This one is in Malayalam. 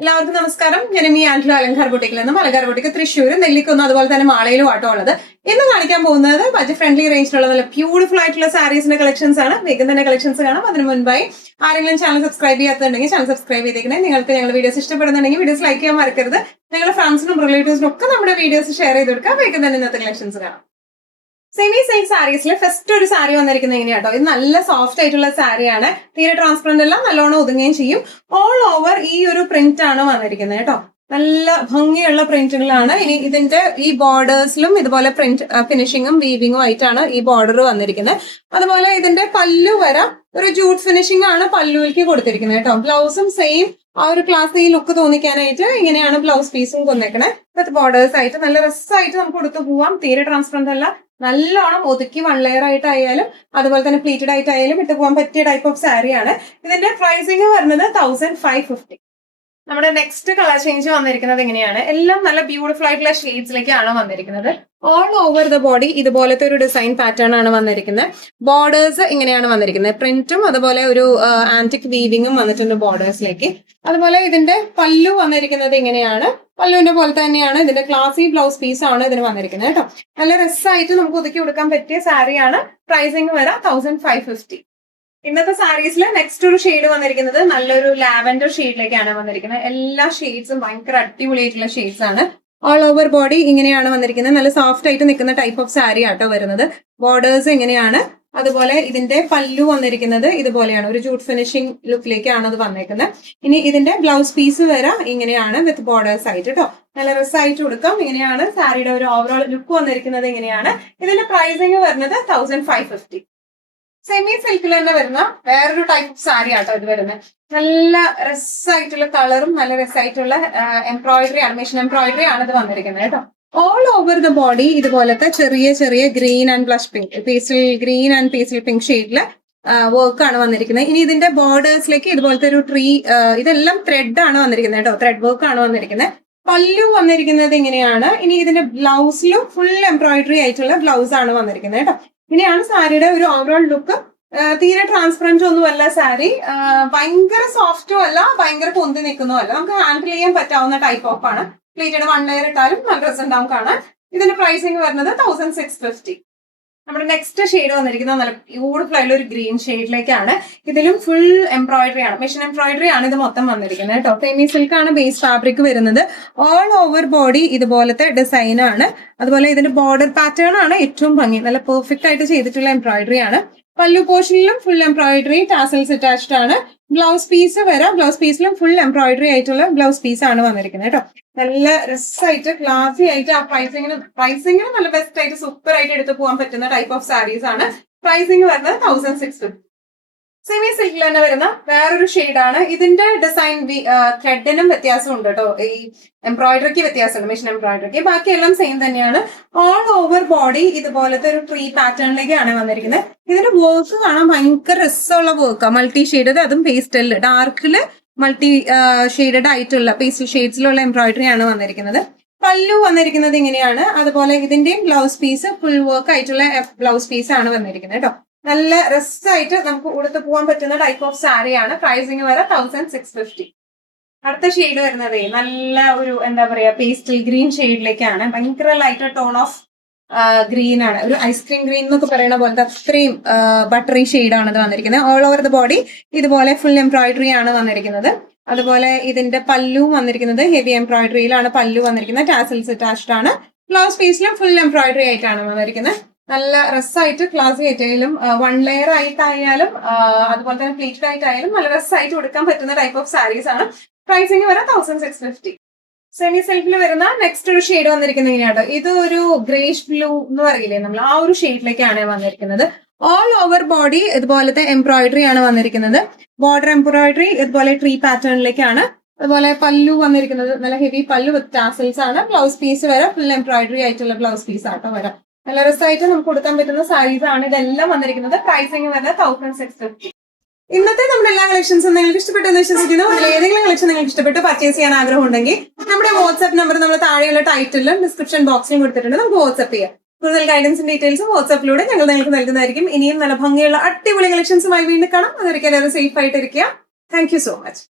എല്ലാവർക്കും നമസ്കാരം. ഞാൻ ഈ ആൻഡ്ലോ അലങ്കാർ ബൊട്ടിക്കിൽ നിന്നും അലങ്കാർ ബൊട്ടിക്ക് തൃശ്ശൂർ, നെല്ലിക്കുന്ന്, അതുപോലെ തന്നെ മാളയിലും ആട്ടോ ഉള്ളത്. ഇന്ന് കാണിക്കാൻ പോകുന്നത് ബഡ്ജറ്റ് ഫ്രണ്ട്ലി റേഞ്ചിലുള്ള നല്ല ബ്യൂട്ടിഫുൾ ആയിട്ടുള്ള സാരീസിന്റെ കളക്ഷൻസ് ആണ്. വേഗം തന്നെ കളക്ഷൻസ് കാണാം. അതിന് മുൻപായി ആരെങ്കിലും ചാനൽ സബ്സ്ക്രൈബ് ചെയ്യാത്തുണ്ടെങ്കിൽ ചാനൽ സബ്സ്ക്രൈബ് ചെയ്തേക്കണേ. നിങ്ങൾക്ക് ഞങ്ങളുടെ വീഡിയോസ് ഇഷ്ടപ്പെടുന്നുണ്ടെങ്കിൽ വീഡിയോസ് ലൈക്ക് ചെയ്യാൻ മറക്കരുത്. നിങ്ങളുടെ ഫ്രണ്ട്സിനും റിലേറ്റീവ്സിനും ഒക്കെ നമ്മുടെ വീഡിയോസ് ഷെയർ ചെയ്ത് കൊടുക്കാം. വേഗം തന്നെ ഇന്നത്തെ കളക്ഷൻസ് കാണാം. സെമി സിൽക്ക് സാരീസിൽ ഫസ്റ്റ് ഒരു സാരി വന്നിരിക്കുന്നത് എങ്ങനെയാട്ടോ. ഇത് നല്ല സോഫ്റ്റ് ആയിട്ടുള്ള സാരിയാണ്. തീരെ ട്രാൻസ്പെറന്റ് അല്ല, നല്ലോണം ഒതുങ്ങുകയും ചെയ്യും. ഓൾ ഓവർ ഈ ഒരു പ്രിന്റ് ആണ് വന്നിരിക്കുന്നത് കേട്ടോ. നല്ല ഭംഗിയുള്ള പ്രിന്റുകളാണ്. ഇനി ഇതിന്റെ ഈ ബോർഡേഴ്സിലും ഇതുപോലെ പ്രിന്റ് ഫിനിഷിങ്ങും വീവിങ്ങും ആയിട്ടാണ് ഈ ബോർഡർ വന്നിരിക്കുന്നത്. അതുപോലെ ഇതിന്റെ പല്ലു വര ഒരു ജൂട്ട് ഫിനിഷിംഗ് ആണ് പല്ലുവിലേക്ക് കൊടുത്തിരിക്കുന്നത് കേട്ടോ. ബ്ലൗസും സെയിം ആ ഒരു ക്ലാസ് ലുക്ക് തോന്നിക്കാനായിട്ട് ഇങ്ങനെയാണ് ബ്ലൗസ് പീസും കൊന്നേക്കണേ. വിത്ത് ബോർഡേഴ്സ് ആയിട്ട് നല്ല രസമായിട്ട് നമുക്ക് കൊടുത്തു പോവാം. തീരെ ട്രാൻസ്പെറന്റ് അല്ല, നല്ലോണം ഒതുക്കി വൺ ലെയർ ആയിട്ടായാലും അതുപോലെ തന്നെ പ്ലീറ്റഡ് ആയിട്ടായാലും ഇട്ട് പോകാൻ പറ്റിയ ടൈപ്പ് ഓഫ് സാരിയാണ്. ഇതിന്റെ പ്രൈസിങ് വരുന്നത് 1550. നമ്മുടെ നെക്സ്റ്റ് കളർ ചേഞ്ച് വന്നിരിക്കുന്നത് എങ്ങനെയാണ്, എല്ലാം നല്ല ബ്യൂട്ടിഫുൾ ആയിട്ടുള്ള ഷെയ്ഡ്സിലേക്കാണ് വന്നിരിക്കുന്നത്. ഓൾ ഓവർ ദ ബോഡി ഇതുപോലത്തെ ഒരു ഡിസൈൻ പാറ്റേൺ ആണ് വന്നിരിക്കുന്നത്. ബോർഡേഴ്സ് ഇങ്ങനെയാണ് വന്നിരിക്കുന്നത്. പ്രിന്റും അതുപോലെ ഒരു ആന്റിക് വീവിങ്ങും വന്നിട്ടുണ്ട് ബോർഡേഴ്സിലേക്ക്. അതുപോലെ ഇതിന്റെ പല്ലു വന്നിരിക്കുന്നത് ഇങ്ങനെയാണ്. പല്ലുവിന്റെ പോലെ തന്നെയാണ് ഇതിന്റെ ക്ലാസി ബ്ലൗസ് പീസ് ആണ് ഇതിന് വന്നിരിക്കുന്നത് കേട്ടോ. നല്ല രസമായിട്ട് നമുക്ക് ഒതുക്കി കൊടുക്കാൻ പറ്റിയ സാരിയാണ്. പ്രൈസിങ് വരാം 1550. ഇന്നത്തെ സാരീസിൽ നെക്സ്റ്റ് ഒരു ഷെയ്ഡ് വന്നിരിക്കുന്നത് നല്ലൊരു ലാവൻഡർ ഷെയ്ഡിലേക്കാണ് വന്നിരിക്കുന്നത്. എല്ലാ ഷെയ്ഡ്സും ഭയങ്കര അടിപൊളിയായിട്ടുള്ള ഷെയ്ഡ്സ് ആണ്. ഓൾ ഓവർ ബോഡി ഇങ്ങനെയാണ് വന്നിരിക്കുന്നത്. നല്ല സോഫ്റ്റ് ആയിട്ട് നിൽക്കുന്ന ടൈപ്പ് ഓഫ് സാരി ആട്ടോ വരുന്നത്. ബോർഡേഴ്സ് ഇങ്ങനെയാണ്. അതുപോലെ ഇതിന്റെ പല്ലു വന്നിരിക്കുന്നത് ഇതുപോലെയാണ്, ഒരു ജൂട്ട് ഫിനിഷിംഗ് ലുക്കിലേക്കാണ് അത് വന്നേക്കുന്നത്. ഇനി ഇതിന്റെ ബ്ലൗസ് പീസ് വരെ ഇങ്ങനെയാണ് വിത്ത് ബോർഡേഴ്സ് ആയിട്ട് കേട്ടോ. നല്ല രസമായിട്ട് കൊടുക്കാം. ഇങ്ങനെയാണ് സാരിയുടെ ഒരു ഓവറോൾ ലുക്ക് വന്നിരിക്കുന്നത്. ഇങ്ങനെയാണ് ഇതിന്റെ പ്രൈസിങ് വരുന്നത് 1550. സെമി സിൽക്കിൽ തന്നെ വരുന്ന വേറൊരു ടൈപ്പ് ഓഫ് സാരി ആട്ടോ ഇത് വരുന്നത്. നല്ല രസമായിട്ടുള്ള കളറും നല്ല രസമായിട്ടുള്ള എംബ്രോയിഡറി ആണ്, മെഷീൻ എംബ്രോയിഡറി ആണ് ഇത് വന്നിരിക്കുന്നത് കേട്ടോ. ഓൾ ഓവർ ദ ബോഡി ഇതുപോലത്തെ ചെറിയ ചെറിയ green and blush pink, pastel green and pastel pink ഷെയ്ഡില് വർക്ക് ആണ് വന്നിരിക്കുന്നത്. ഇനി ഇതിന്റെ ബോർഡേഴ്സിലേക്ക് ഇതുപോലത്തെ ഒരു ട്രീ, ഇതെല്ലാം ത്രെഡ് ആണ് വന്നിരിക്കുന്നത് കേട്ടോ. ത്രെഡ് വർക്ക് ആണ് വന്നിരിക്കുന്നത്. പല്ലു വന്നിരിക്കുന്നത് ഇങ്ങനെയാണ്. ഇനി ഇതിന്റെ ബ്ലൗസിലും ഫുൾ എംബ്രോയിഡറി ആയിട്ടുള്ള ബ്ലൗസ് ആണ് വന്നിരിക്കുന്നത് കേട്ടോ. ഇങ്ങനെയാണ് സാരിയുടെ ഒരു ഓവറോൾ ലുക്ക്. തീരെ ട്രാൻസ്പെറന്റ് ഒന്നുമല്ല സാരി, ഭയങ്കര സോഫ്റ്റും അല്ല ഭയങ്കര പൊന്തി നിൽക്കുന്നതും അല്ല. നമുക്ക് ഹാൻഡിൽ ചെയ്യാൻ പറ്റാവുന്ന ടൈപ്പ് ഓഫ് ആണ്. പ്ലീറ്റഡ് വൺ ലെയർ ഇട്ടാലും നല്ല ഡ്രസ് ഉണ്ടാവും കാണാൻ. ഇതിന്റെ പ്രൈസിങ് വരുന്നത് 1650. നമ്മുടെ നെക്സ്റ്റ് ഷെയ്ഡ് വന്നിരിക്കുന്നത് നല്ല ബ്യൂട്ടിഫുൾ ആയിട്ടുള്ള ഒരു ഗ്രീൻ ഷെയ്ഡിലേക്കാണ്. ഇതിലും ഫുൾ എംബ്രോയിഡറി ആണ്, മെഷീൻ എംബ്രോയിഡറി ആണ് ഇത് മൊത്തം വന്നിരിക്കുന്നത് കേട്ടോ. സെമി സിൽക്ക് ആണ് ബേസ് ഫാബ്രിക് വരുന്നത്. ഓൾ ഓവർ ബോഡി ഇതുപോലത്തെ ഡിസൈൻ ആണ്. അതുപോലെ ഇതിന്റെ ബോർഡർ പാറ്റേൺ ആണ് ഏറ്റവും ഭംഗി. നല്ല പെർഫെക്റ്റ് ആയിട്ട് ചെയ്തിട്ടുള്ള എംബ്രോയിഡറി ആണ്. പല്ലു പോർഷനിലും ഫുൾ എംബ്രോയിഡറി, ടാസൽസ് അറ്റാച്ച്ഡ് ആണ്. ബ്ലൗസ് പീസ് വരാം. ബ്ലൗസ് പീസിലും ഫുൾ എംബ്രോയിഡറി ആയിട്ടുള്ള ബ്ലൗസ് പീസ് ആണ് വന്നിരിക്കുന്നത് കേട്ടോ. നല്ല രസമായിട്ട് ക്ലാസി ആയിട്ട് ആ പ്രൈസിങ്ങിന് നല്ല ബെസ്റ്റ് ആയിട്ട് സൂപ്പർ ആയിട്ട് എടുത്തു പോകാൻ പറ്റുന്ന ടൈപ്പ് ഓഫ് സാരീസ് ആണ്. പ്രൈസിങ് വരുന്നത് 1650. സെമി സിൽക്കിൽ തന്നെ വരുന്ന വേറൊരു ഷെയ്ഡാണ്. ഇതിന്റെ ഡിസൈൻ ത്രെഡിനും വ്യത്യാസമുണ്ട് കേട്ടോ. ഈ എംബ്രോയിഡറിക്ക് വ്യത്യാസമുണ്ട്, മെഷീൻ എംബ്രോയിഡറിക്ക്. ബാക്കിയെല്ലാം സെയിം തന്നെയാണ്. ഓൾ ഓവർ ബോഡി ഇതുപോലത്തെ ഒരു ട്രീ പാറ്റേണിലേക്കാണ് വന്നിരിക്കുന്നത്. ഇതിന്റെ വർക്ക് കാണാൻ ഭയങ്കര രസമുള്ള വർക്കാണ്. മൾട്ടി ഷെയ്ഡഡ്, അതും പേസ്റ്റൽ ഡാർക്കില് മൾട്ടി ഷെയ്ഡഡ് ആയിട്ടുള്ള പേസ്റ്റൽ ഷെയ്ഡ്സിലുള്ള എംബ്രോയിഡറി ആണ് വന്നിരിക്കുന്നത്. പല്ലു വന്നിരിക്കുന്നത് ഇങ്ങനെയാണ്. അതുപോലെ ഇതിന്റെയും ബ്ലൗസ് പീസ് ഫുൾ വർക്ക് ആയിട്ടുള്ള ബ്ലൗസ് പീസ് ആണ് വന്നിരിക്കുന്നത് കേട്ടോ. നല്ല രസമായിട്ട് നമുക്ക് ഉടുത്ത് പോകാൻ പറ്റുന്ന ടൈപ്പ് ഓഫ് സാരിയാണ്. പ്രൈസിങ് വരെ 1650. അടുത്ത ഷെയ്ഡ് വരുന്നത് നല്ല ഒരു എന്താ പറയാ പേസ്റ്റൽ ഗ്രീൻ ഷെയ്ഡിലേക്കാണ്. ഭയങ്കര ലൈറ്റ് ടോൺ ഓഫ് ഗ്രീൻ ആണ്. ഒരു ഐസ്ക്രീം ഗ്രീൻ എന്നൊക്കെ പറയുന്ന പോലത്തെ അത്രയും ബട്ടറി ഷെയ്ഡാണ് ഇത് വന്നിരിക്കുന്നത്. ഓൾ ഓവർ ദ ബോഡി ഇതുപോലെ ഫുൾ എംബ്രോയിഡറി ആണ് വന്നിരിക്കുന്നത്. അതുപോലെ ഇതിന്റെ പല്ലു വന്നിരിക്കുന്നത് ഹെവി എംബ്രോയിഡറിയിലാണ് പല്ലു വന്നിരിക്കുന്നത്. ടാസൽസ് അറ്റാച്ച്ഡ് ആണ്. ബ്ലൗസ് പീസിലും ഫുൾ എംബ്രോയിഡറി ആയിട്ടാണ് വന്നിരിക്കുന്നത്. നല്ല രസമായിട്ട് ക്ലാസ് ആയിട്ടായാലും വൺ ലെയർ ആയിട്ടായാലും അതുപോലെ തന്നെ പ്ലീറ്റഡ് ആയിട്ടായാലും നല്ല രസമായിട്ട് കൊടുക്കാൻ പറ്റുന്ന ടൈപ്പ് ഓഫ് സാരീസ് ആണ്. പ്രൈസിങ് വരെ 1650. സെമി സിൽക്കിൽ വരുന്ന നെക്സ്റ്റ് ഒരു ഷെയ്ഡ് വന്നിരിക്കുന്നത് ഇങ്ങനെയാട്ടോ. ഇത് ഒരു ഗ്രേഷ് ബ്ലൂ എന്ന് പറയില്ലേ നമ്മൾ, ആ ഒരു ഷെയ്ഡിലേക്കാണ് വന്നിരിക്കുന്നത്. ഓൾ ഓവർ ബോഡി ഇതുപോലത്തെ എംബ്രോയിഡറി ആണ് വന്നിരിക്കുന്നത്. ബോർഡർ എംബ്രോയിഡറി ഇതുപോലെ ട്രീ പാറ്റേണിലേക്കാണ്. അതുപോലെ പല്ലു വന്നിരിക്കുന്നത് നല്ല ഹെവി പല്ലു വിത്ത് ടാസൽസ് ആണ്. ബ്ലൗസ് പീസ് വരെ ഫുൾ എംബ്രോയിഡറി ആയിട്ടുള്ള ബ്ലൗസ് പീസ് ആട്ടോ വരാം. നല്ല രസമായിട്ട് നമുക്ക് കൊടുക്കാൻ പറ്റുന്ന സാരീസ് ആണ് ഇതെല്ലാം വന്നിരിക്കുന്നത്. പ്രൈസിങ് വരുന്നത് 1650. ഇന്നത്തെ നമ്മുടെ എല്ലാ കളക്ഷൻസും നിങ്ങൾക്ക് ഇഷ്ടപ്പെട്ടെന്ന് വിശ്വസിക്കുന്നു. അതിൽ ഏതെങ്കിലും കളക്ഷൻ നിങ്ങൾക്ക് ഇഷ്ടപ്പെട്ട് പർച്ചേസ് ചെയ്യാൻ ആഗ്രഹം ഉണ്ടെങ്കിൽ നമ്മുടെ വാട്സ്ആപ്പ് നമ്പർ നമ്മൾ താഴെയുള്ള ടൈറ്റിലും ഡിസ്ക്രിപ്ഷൻ ബോക്സിലും കൊടുത്തിട്ടുണ്ട്. നമുക്ക് വാട്സ്ആപ്പ് ചെയ്യാം. കൂടുതൽ ഗൈഡൻസും ഡീറ്റെയിൽസും വാട്സ്ആപ്പിലൂടെ ഞങ്ങൾ നിങ്ങൾക്ക് നൽകുന്നതായിരിക്കും. ഇനിയും നല്ല ഭംഗിയുള്ള അടിപൊളി കളക്ഷൻസുമായി വീണ്ടും കാണാം. അതൊരിക്കലും സേഫ് ആയിട്ടിരിക്കുക. Thank you so much.